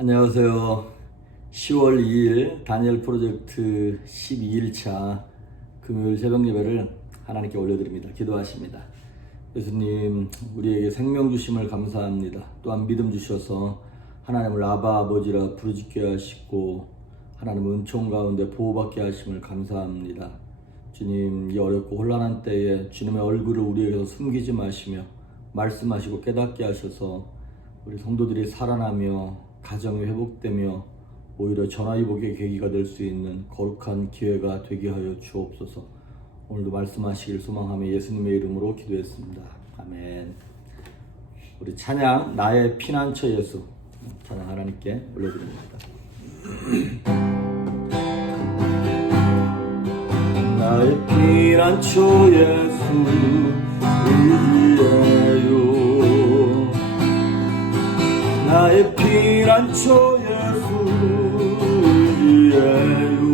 안녕하세요. 10월 2일 다니엘 프로젝트 12일차 금요일 새벽 예배를 하나님께 올려드립니다. 기도하십니다. 예수님, 우리에게 생명 주심을 감사합니다. 또한 믿음 주셔서 하나님을 아바 아버지라 부르짖게 하시고 하나님 은총 가운데 보호받게 하심을 감사합니다. 주님, 이 어렵고 혼란한 때에 주님의 얼굴을 우리에게서 숨기지 마시며 말씀하시고 깨닫게 하셔서 우리 성도들이 살아나며 가정이 회복되며 오히려 전화위복의 계기가 될 수 있는 거룩한 기회가 되게 하여 주옵소서. 오늘도 말씀하시길 소망하며 예수님의 이름으로 기도했습니다. 아멘. 우리 찬양 나의 피난처 예수 찬양 하나님께 올려드립니다. 나의 피난처 예수 의지해요. 나의 피난처 예수 의지해요.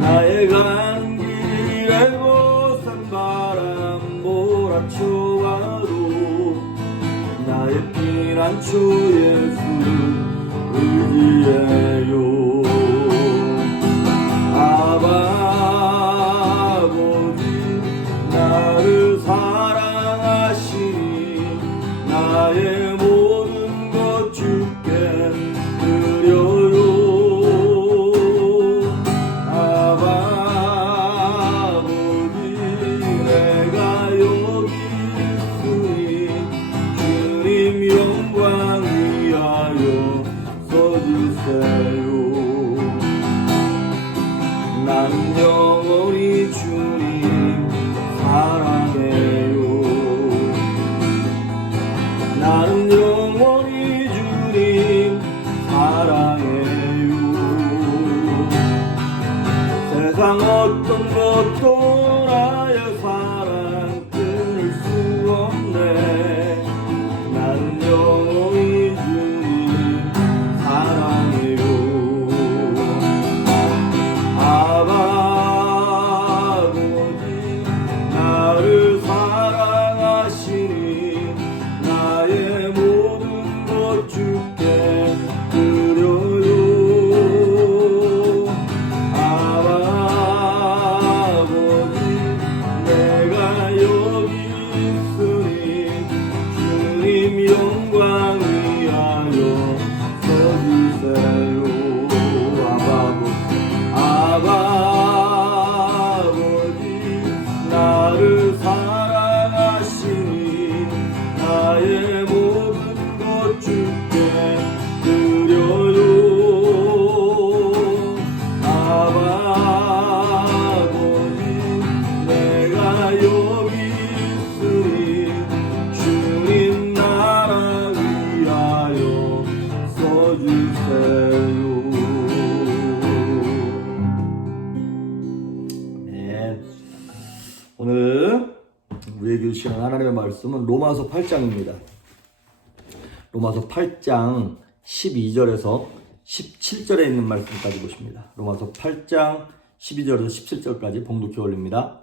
나의 가는 길에 거센 바람 몰아쳐와도 나의 피난처 예수 의지해요. 아버지 나를 사랑하시니 나의 모든 것 주께 드려요. 아버지 내가 여기 있으니 주님 영광 위하여 써주세요. 나는 영원히 주님 사랑해요. 나는 영원히 주님 사랑해요. 세상 어떤 것도 나의 사랑 끊을 수 없네. 나는 영원히 주님 사랑해요. 아버지 나를 사랑하시니 나의 모든 것 주께 드려요. 아버지 내가 여기 있으니 주님 영광 위하여 써주세요. 아버지 나를 사랑하시니 나의 모든 것 주께 드려요. 아버지 내가 여기 있으니 주님 나라 위하여 써주세요. 오늘 우리에게 주시는 하나님의 말씀은 로마서 8장입니다. 로마서 8장 12절에서 17절에 있는 말씀까지 보십니다. 로마서 8장 12절에서 17절까지 봉독해 올립니다.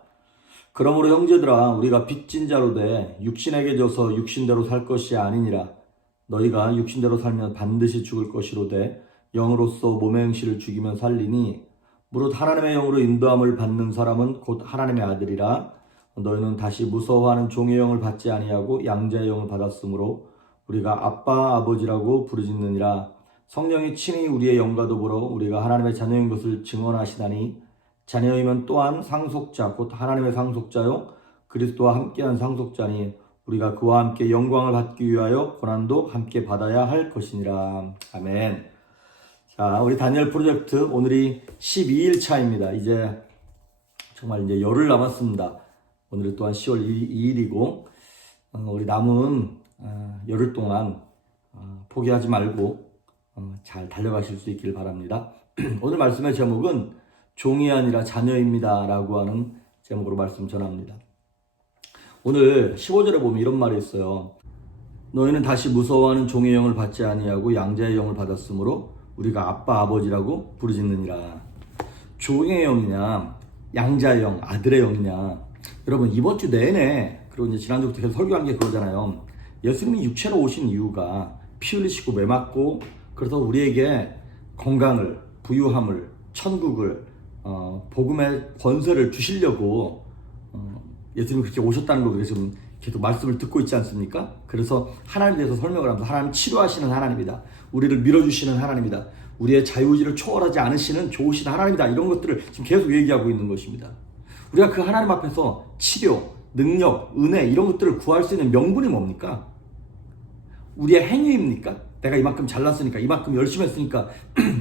그러므로 형제들아 우리가 빚진 자로 돼 육신에게 져서 육신대로 살 것이 아니니라. 너희가 육신대로 살면 반드시 죽을 것이로되 영으로서 몸의 행실을 죽이면 살리니 무릇 하나님의 영으로 인도함을 받는 사람은 곧 하나님의 아들이라. 너희는 다시 무서워하는 종의 영을 받지 아니하고 양자의 영을 받았으므로 우리가 아빠 아버지라고 부르짖느니라. 성령이 친히 우리의 영과 더불어 우리가 하나님의 자녀인 것을 증언하시다니 자녀이면 또한 상속자 곧 하나님의 상속자요 그리스도와 함께한 상속자니 우리가 그와 함께 영광을 받기 위하여 고난도 함께 받아야 할 것이니라. 아멘. 자, 우리 다니엘 프로젝트 오늘이 12일 차입니다. 이제 정말 이제 열흘 남았습니다. 오늘은 또한 10월 2일이고 우리 남은 열흘 동안 포기하지 말고 잘 달려가실 수 있기를 바랍니다. 오늘 말씀의 제목은 종이 아니라 자녀입니다 라고 하는 제목으로 말씀 전합니다. 오늘 15절에 보면 이런 말이 있어요. 너희는 다시 무서워하는 종의 영을 받지 아니하고 양자의 영을 받았으므로 우리가 아빠 아버지라고 부르짖느니라. 종의 영이냐 양자의 영 아들의 영이냐. 여러분 이번 주 내내 그리고 이제 지난주부터 계속 설교한 게 그거잖아요. 예수님이 육체로 오신 이유가 피 흘리시고 매 맞고, 그래서 우리에게 건강을, 부유함을, 천국을, 복음의 권세를 주시려고 예수님이 그렇게 오셨다는 거 우리가 지금 계속 말씀을 듣고 있지 않습니까? 그래서 하나님에 대해서 설명을 하면서 하나님 치료하시는 하나님이다. 우리를 밀어주시는 하나님이다. 우리의 자유의지를 초월하지 않으시는 좋으신 하나님이다. 이런 것들을 지금 계속 얘기하고 있는 것입니다. 우리가 그 하나님 앞에서 치료, 능력, 은혜 이런 것들을 구할 수 있는 명분이 뭡니까? 우리의 행위입니까? 내가 이만큼 잘났으니까, 이만큼 열심히 했으니까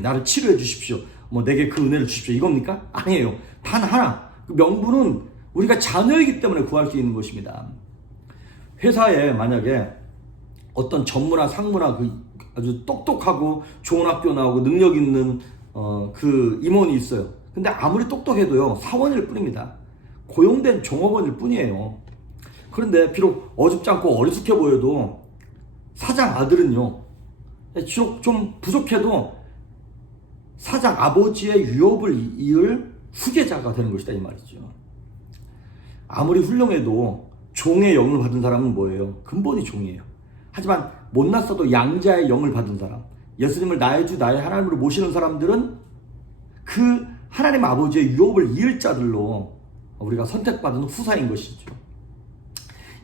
나를 치료해 주십시오. 내게 그 은혜를 주십시오. 이겁니까? 아니에요. 단 하나. 그 명분은 우리가 자녀이기 때문에 구할 수 있는 것입니다. 회사에 만약에 어떤 전무나 상무나 그 아주 똑똑하고 좋은 학교 나오고 능력 있는 그 임원이 있어요. 근데 아무리 똑똑해도요, 사원일 뿐입니다. 고용된 종업원일 뿐이에요. 그런데 비록 어줍지 않고 어리숙해 보여도 사장 아들은요, 비록 좀 부족해도 사장 아버지의 유업을 이을 후계자가 되는 것이다 이 말이죠. 아무리 훌륭해도 종의 영을 받은 사람은 뭐예요? 근본이 종이에요. 하지만 못났어도 양자의 영을 받은 사람, 예수님을 나의 주 나의 하나님으로 모시는 사람들은 그 하나님 아버지의 유업을 이을 자들로 우리가 선택받은 후사인 것이죠.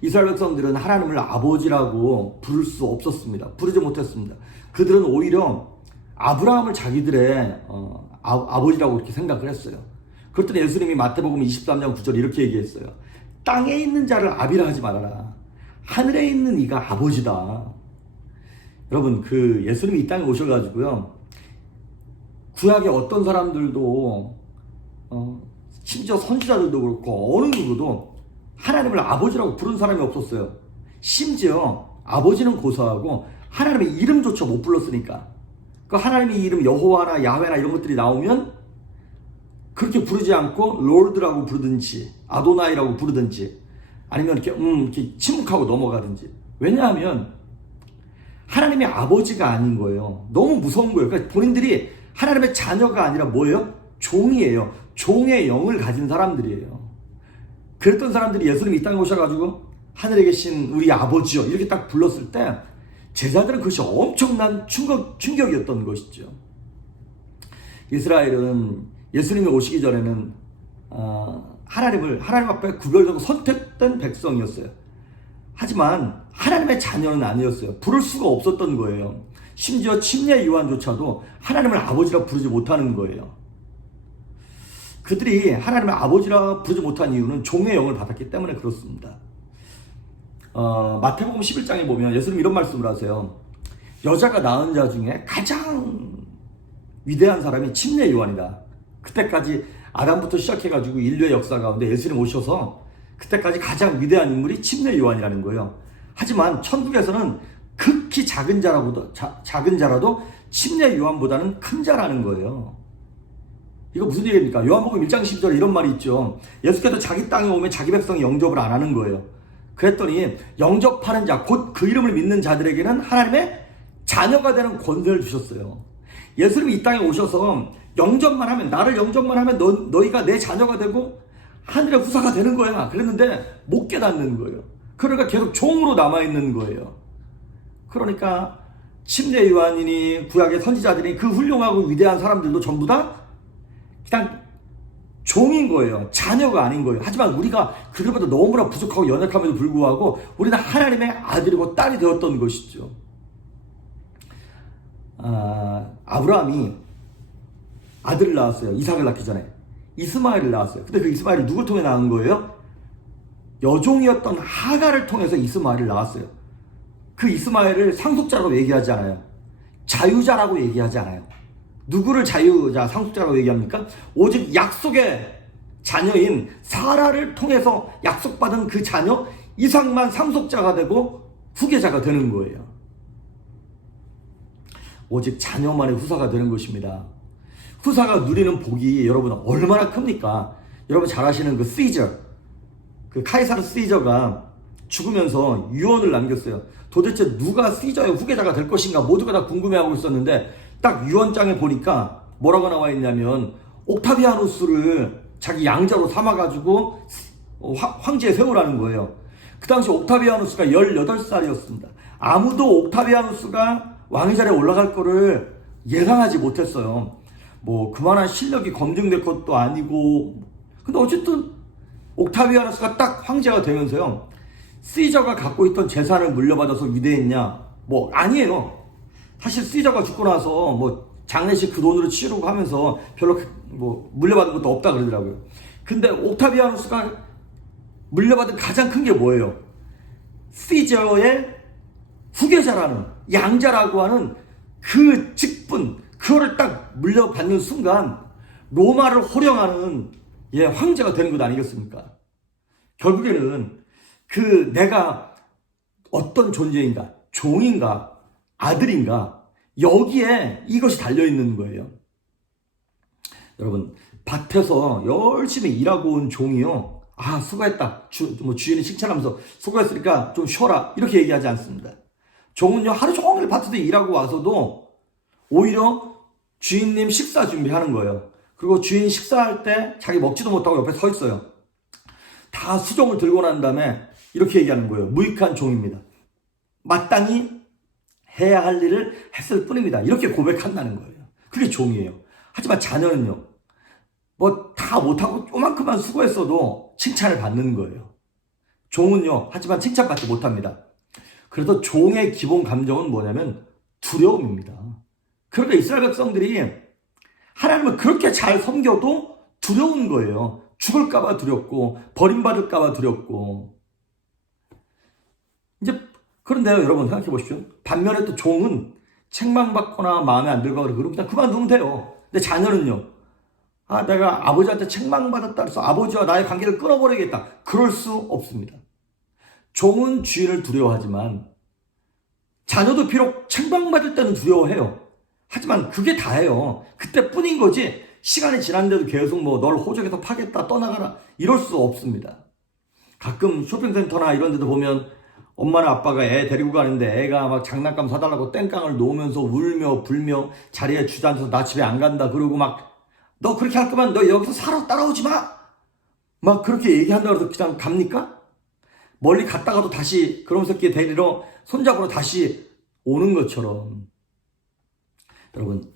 이스라엘 백성들은 하나님을 아버지라고 부를 수 없었습니다. 부르지 못했습니다. 그들은 오히려 아브라함을 자기들의 아버지라고 그렇게 생각을 했어요. 그랬더니 예수님이 마태복음 23장 9절 이렇게 얘기했어요. 땅에 있는 자를 아비라 하지 말아라. 하늘에 있는 이가 아버지다. 여러분, 그 예수님이 이 땅에 오셔가지고요, 구약의 어떤 사람들도 심지어 선지자들도 그렇고 어느 누구도 하나님을 아버지라고 부른 사람이 없었어요. 심지어 아버지는 고사하고 하나님의 이름조차 못 불렀으니까. 그 하나님의 이름 여호와나 야훼나 이런 것들이 나오면 그렇게 부르지 않고 롤드라고 부르든지 아도나이라고 부르든지 아니면 이렇게 침묵하고 넘어가든지. 왜냐하면 하나님의 아버지가 아닌 거예요. 너무 무서운 거예요. 그러니까 본인들이 하나님의 자녀가 아니라 뭐예요? 종이에요. 종의 영을 가진 사람들이에요. 그랬던 사람들이 예수님이 이 땅에 오셔가지고 하늘에 계신 우리 아버지요 이렇게 딱 불렀을 때 제자들은 그것이 엄청난 충격이었던 것이죠. 이스라엘은 예수님이 오시기 전에는 하나님 앞에 구별되고 선택된 백성이었어요. 하지만 하나님의 자녀는 아니었어요. 부를 수가 없었던 거예요. 심지어 침례 요한조차도 하나님을 아버지라 부르지 못하는 거예요. 그들이 하나님을 아버지라 부르지 못한 이유는 종의 영을 받았기 때문에 그렇습니다. 마태복음 11장에 보면 예수님 이런 말씀을 하세요. 여자가 낳은 자 중에 가장 위대한 사람이 침례 요한이다. 그때까지 아담부터 시작해가지고 인류의 역사 가운데 예수님 오셔서 그때까지 가장 위대한 인물이 침례 요한이라는 거예요. 하지만 천국에서는 극히 작은 자라도 침례 요한보다는 큰 자라는 거예요. 이거 무슨 얘기입니까? 요한복음 1장 12절에 이런 말이 있죠. 예수께서 자기 땅에 오면 자기 백성이 영접을 안 하는 거예요. 그랬더니 영접하는 자, 곧 그 이름을 믿는 자들에게는 하나님의 자녀가 되는 권세를 주셨어요. 예수님이 이 땅에 오셔서 영접만 하면, 나를 영접만 하면 너희가 내 자녀가 되고 하늘의 후사가 되는 거야. 그랬는데 못 깨닫는 거예요. 그러니까 계속 종으로 남아있는 거예요. 그러니까 침례 요한이니 구약의 선지자들이 그 훌륭하고 위대한 사람들도 전부 다 그냥 종인 거예요. 자녀가 아닌 거예요. 하지만 우리가 그들보다 너무나 부족하고 연약함에도 불구하고 우리는 하나님의 아들이고 딸이 되었던 것이죠. 아브라함이 아들을 낳았어요. 이삭을 낳기 전에. 이스마엘을 낳았어요. 근데 그 이스마엘을 누굴 통해 낳은 거예요? 여종이었던 하갈을 통해서 이스마엘을 낳았어요. 그 이스마엘을 상속자라고 얘기하지 않아요. 자유자라고 얘기하지 않아요. 누구를 자유자, 상속자라고 얘기합니까? 오직 약속의 자녀인 사라를 통해서 약속받은 그 자녀 이삭만 상속자가 되고 후계자가 되는 거예요. 오직 자녀만의 후사가 되는 것입니다. 후사가 누리는 복이 여러분 얼마나 큽니까? 여러분 잘 아시는 그 시저, 그 카이사르 시저가 죽으면서 유언을 남겼어요. 도대체 누가 시저의 후계자가 될 것인가 모두가 다 궁금해하고 있었는데 딱 유언장에 보니까 뭐라고 나와 있냐면 옥타비아누스를 자기 양자로 삼아가지고 황제에 세우라는 거예요. 그 당시 옥타비아누스가 18살이었습니다. 아무도 옥타비아누스가 왕의 자리에 올라갈 거를 예상하지 못했어요. 뭐 그만한 실력이 검증될 것도 아니고. 근데 어쨌든 옥타비아누스가 딱 황제가 되면서요, 시저가 갖고 있던 재산을 물려받아서 위대했냐? 뭐 아니에요. 사실 시저가 죽고 나서 뭐 장례식 그 돈으로 치르고 하면서 별로 뭐 물려받은 것도 없다 그러더라고요. 근데 옥타비아누스가 물려받은 가장 큰 게 뭐예요? 시저의 후계자라는, 양자라고 하는 그 직분, 그거를 딱 물려받는 순간 로마를 호령하는 황제가 되는 것 아니겠습니까? 결국에는 그 내가 어떤 존재인가, 종인가, 아들인가, 여기에 이것이 달려있는 거예요. 여러분, 밭에서 열심히 일하고 온 종이요, 아 수고했다, 주인이 칭찬하면서 수고했으니까 좀 쉬어라, 이렇게 얘기하지 않습니다. 종은요, 하루 종일 밭에서 일하고 와서도 오히려 주인님 식사 준비하는 거예요. 그리고 주인 식사할 때 자기 먹지도 못하고 옆에 서 있어요. 다 수종을 들고 난 다음에 이렇게 얘기하는 거예요. 무익한 종입니다. 마땅히 해야 할 일을 했을 뿐입니다. 이렇게 고백한다는 거예요. 그게 종이에요. 하지만 자녀는요, 뭐 다 못하고 요만큼만 수고했어도 칭찬을 받는 거예요. 종은요, 하지만 칭찬받지 못합니다. 그래서 종의 기본 감정은 뭐냐면 두려움입니다. 그러니까 이스라엘 백성들이 하나님을 그렇게 잘 섬겨도 두려운 거예요. 죽을까봐 두렵고 버림받을까봐 두렵고. 이제 그런데요, 여러분 생각해 보십시오. 반면에 또 종은 책망받거나 마음에 안 들거나 그러면 그냥 그만두면 돼요. 근데 자녀는요, 아 내가 아버지한테 책망받았다 그래서 아버지와 나의 관계를 끊어버리겠다, 그럴 수 없습니다. 종은 주인을 두려워하지만 자녀도 비록 책망받을 때는 두려워해요. 하지만 그게 다예요. 그때뿐인 거지 시간이 지났는데도 계속 뭐 널 호적에서 파겠다, 떠나가라, 이럴 수 없습니다. 가끔 쇼핑센터나 이런 데도 보면 엄마나 아빠가 애 데리고 가는데 애가 막 장난감 사달라고 땡깡을 놓으면서 울며 불며 자리에 주저앉아서 나 집에 안 간다 그러고 막 너 그렇게 할 거면 너 여기서 살아, 따라오지 마, 막 그렇게 얘기한다고 해서 그냥 갑니까? 멀리 갔다가도 다시 그런 새끼 데리러 손잡으러 다시 오는 것처럼. 여러분,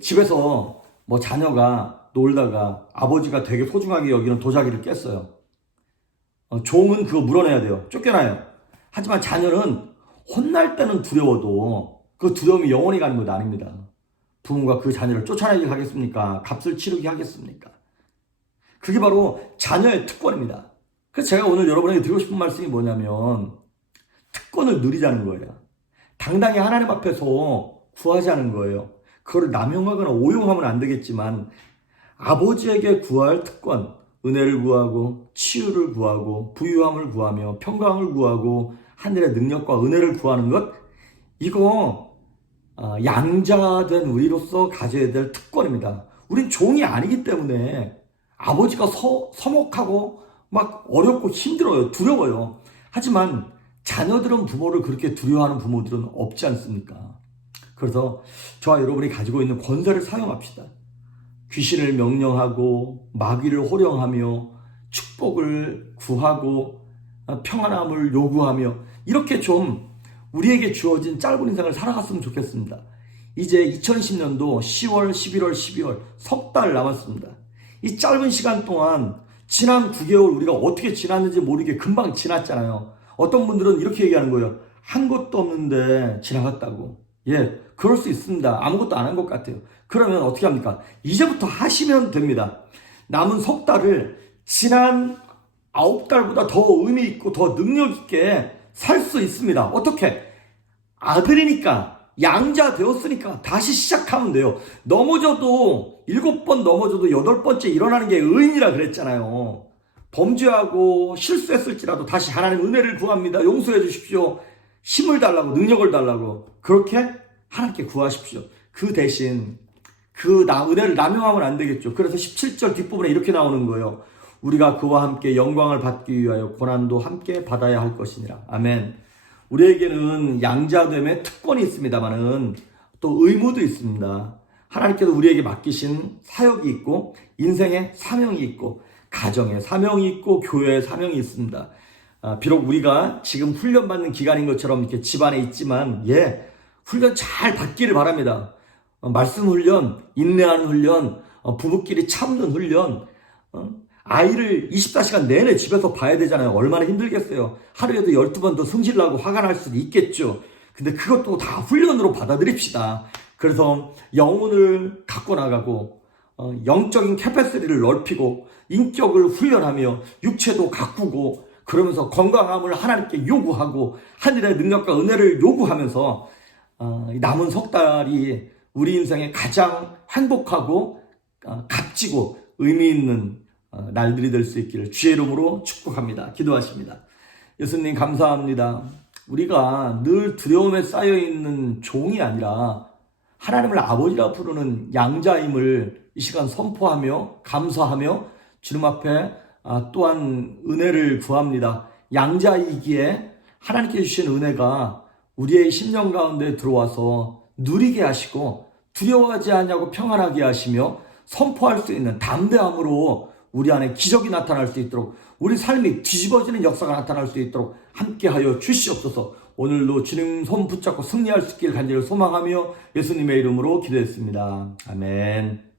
집에서 뭐 자녀가 놀다가 아버지가 되게 소중하게 여기는 도자기를 깼어요. 종은 그거 물어내야 돼요. 쫓겨나요. 하지만 자녀는 혼날 때는 두려워도 그 두려움이 영원히 가는 것 아닙니다. 부모가 그 자녀를 쫓아내기 하겠습니까? 값을 치르게 하겠습니까? 그게 바로 자녀의 특권입니다. 그래서 제가 오늘 여러분에게 드리고 싶은 말씀이 뭐냐면, 특권을 누리자는 거예요. 당당히 하나님 앞에서 구하자는 거예요. 그걸 남용하거나 오용하면 안 되겠지만 아버지에게 구할 특권, 은혜를 구하고 치유를 구하고 부유함을 구하며 평강을 구하고 하늘의 능력과 은혜를 구하는 것, 이거 양자된 우리로서 가져야 될 특권입니다. 우린 종이 아니기 때문에 아버지가 서먹하고 막 어렵고 힘들어요. 두려워요. 하지만 자녀들은 부모를 그렇게 두려워하는 부모들은 없지 않습니까? 그래서 저와 여러분이 가지고 있는 권세를 사용합시다. 귀신을 명령하고 마귀를 호령하며 축복을 구하고 평안함을 요구하며 이렇게 좀 우리에게 주어진 짧은 인생을 살아갔으면 좋겠습니다. 이제 2010년도 10월, 11월, 12월 석 달 남았습니다. 이 짧은 시간 동안 지난 9개월 우리가 어떻게 지났는지 모르게 금방 지났잖아요. 어떤 분들은 이렇게 얘기하는 거예요. 한 것도 없는데 지나갔다고. 예, 그럴 수 있습니다. 아무것도 안 한 것 같아요. 그러면 어떻게 합니까? 이제부터 하시면 됩니다. 남은 석 달을 지난 9달보다 더 의미 있고 더 능력 있게 살 수 있습니다. 어떻게? 아들이니까, 양자 되었으니까 다시 시작하면 돼요. 넘어져도 7번 넘어져도 8번째 일어나는 게 의인이라 그랬잖아요. 범죄하고 실수했을지라도 다시 하나님 은혜를 구합니다. 용서해 주십시오. 힘을 달라고, 능력을 달라고, 그렇게 하나님께 구하십시오. 그 대신 은혜를 남용하면 안 되겠죠. 그래서 17절 뒷부분에 이렇게 나오는 거예요. 우리가 그와 함께 영광을 받기 위하여 고난도 함께 받아야 할 것이니라. 아멘. 우리에게는 양자됨의 특권이 있습니다만은 또 의무도 있습니다. 하나님께서 우리에게 맡기신 사역이 있고 인생의 사명이 있고 가정의 사명이 있고 교회의 사명이 있습니다. 비록 우리가 지금 훈련받는 기간인 것처럼 이렇게 집안에 있지만, 훈련 잘 받기를 바랍니다. 말씀 훈련, 인내하는 훈련, 부부끼리 참는 훈련, 아이를 24시간 내내 집에서 봐야 되잖아요. 얼마나 힘들겠어요. 하루에도 12번 더 성질나고 화가 날 수도 있겠죠. 근데 그것도 다 훈련으로 받아들입시다. 그래서 영혼을 갖고 나가고, 영적인 캐패시티를 넓히고, 인격을 훈련하며, 육체도 가꾸고, 그러면서 건강함을 하나님께 요구하고, 하늘의 능력과 은혜를 요구하면서, 남은 석 달이 우리 인생에 가장 행복하고, 값지고, 의미 있는 날들이 될 수 있기를 주의 이름으로 축복합니다. 기도하십니다. 예수님 감사합니다. 우리가 늘 두려움에 쌓여있는 종이 아니라 하나님을 아버지라 부르는 양자임을 이 시간 선포하며 감사하며 주님 앞에 또한 은혜를 구합니다. 양자이기에 하나님께 주신 은혜가 우리의 심령 가운데 들어와서 누리게 하시고 두려워하지 않냐고 평안하게 하시며 선포할 수 있는 담대함으로 우리 안에 기적이 나타날 수 있도록, 우리 삶이 뒤집어지는 역사가 나타날 수 있도록 함께하여 주시옵소서. 오늘도 주님 손 붙잡고 승리할 수 있기를 간절히 소망하며 예수님의 이름으로 기도했습니다. 아멘.